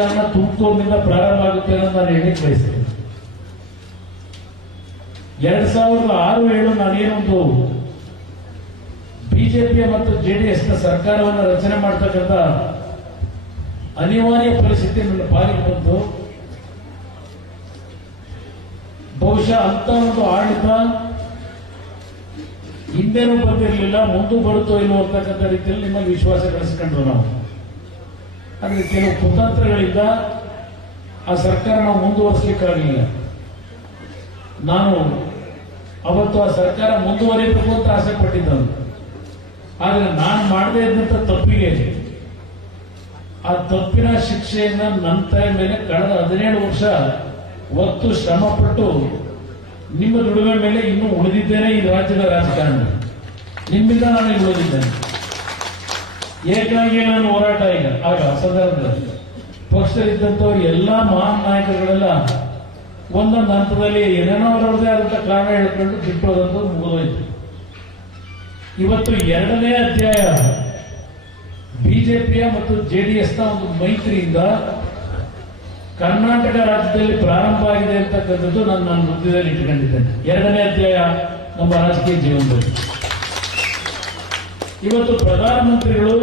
ರಾಜಕಾರಣ ತುಮಕೂರಿನಿಂದ ಪ್ರಾರಂಭ ಆಗುತ್ತೆ ಅಂತ ನಾನು ಹೇಳಿಕ್ ಬಯಸ್ತೇನೆ. 2006-7 ನಾನೇನೊಂದು ಬಿಜೆಪಿ ಮತ್ತು ಜೆಡಿಎಸ್ ನ ಸರ್ಕಾರವನ್ನು ರಚನೆ ಮಾಡತಕ್ಕಂಥ ಅನಿವಾರ್ಯ ಪರಿಸ್ಥಿತಿ ನನ್ನ ಪಾಲಿಗೆ ಬಂತು. ಬಹುಶಃ ಅಂತ ಒಂದು ಆಡಳಿತ ಹಿಂದೆನೂ ಬಂದಿರಲಿಲ್ಲ, ಮುಂದೂ ಬರುತ್ತೋ ಇಲ್ಲೋ ಅಂತಕ್ಕಂಥ ರೀತಿಯಲ್ಲಿ ನಿಮ್ಮಲ್ಲಿ ವಿಶ್ವಾಸ ಗಳಿಸ್ಕೊಂಡ್ರು ನಾವು. ಆದರೆ ಕೆಲವು ಕುತಂತ್ರಗಳಿಂದ ಆ ಸರ್ಕಾರ ನಾವು ಮುಂದುವರಿಸಲಿಕ್ಕಾಗಲಿಲ್ಲ. ನಾನು ಅವತ್ತು ಆ ಸರ್ಕಾರ ಮುಂದುವರಿಯಬೇಕು ಅಂತ ಆಸೆ ಪಟ್ಟಿದ್ದನು. ಆದರೆ ನಾನು ಮಾಡದೇ ಇದ್ದಂಥ ತಪ್ಪಿಗೆ ಆ ತಪ್ಪಿನ ಶಿಕ್ಷೆಯನ್ನ ನನ್ನ ತಲೆ ಮೇಲೆ ಕಳೆದ 17 ವರ್ಷ ಒತ್ತು ಶ್ರಮಪಟ್ಟು ನಿಮ್ಮ ದುಡಿಮೆ ಮೇಲೆ ಇನ್ನೂ ಉಳಿದಿದ್ದೇನೆ. ಈ ರಾಜ್ಯದ ರಾಜಕಾರಣ ನಿಮ್ಮಿಂದ ನಾನು ಉಳಿದಿದ್ದೇನೆ. ಏಕಾಗಿ ನಾನು ಹೋರಾಟ ಈಗ ಆಗ ಸಂದರ್ಭದಲ್ಲಿ ಪಕ್ಷದಲ್ಲಿದ್ದಂಥವ್ರು ಎಲ್ಲಾ ಮಹಾನ್ ನಾಯಕರುಗಳೆಲ್ಲ ಒಂದೊಂದು ಹಂತದಲ್ಲಿ ಏನೇನೋ ಅವರವ್ರದೇ ಆದಂತ ಕಾರಣ ಹೇಳ್ಕೊಂಡು ಬಿಟ್ಟೋದಂತೂ ಮುಗಿದೋಯ್ತು. ಇವತ್ತು 2ನೇ ಅಧ್ಯಾಯ ಬಿಜೆಪಿಯ ಮತ್ತು ಜೆಡಿಎಸ್ ನ ಒಂದು ಮೈತ್ರಿಯಿಂದ ಕರ್ನಾಟಕ ರಾಜ್ಯದಲ್ಲಿ ಪ್ರಾರಂಭ ಆಗಿದೆ ಅಂತಕ್ಕಂಥದ್ದು ನನ್ನ ವೃತ್ತಿಯಲ್ಲಿ ಇಟ್ಕೊಂಡಿದ್ದೇನೆ. 2ನೇ ಅಧ್ಯಾಯ ನಮ್ಮ ರಾಜಕೀಯ ಜೀವನದಲ್ಲಿ. ಇವತ್ತು ಪ್ರಧಾನಮಂತ್ರಿಗಳು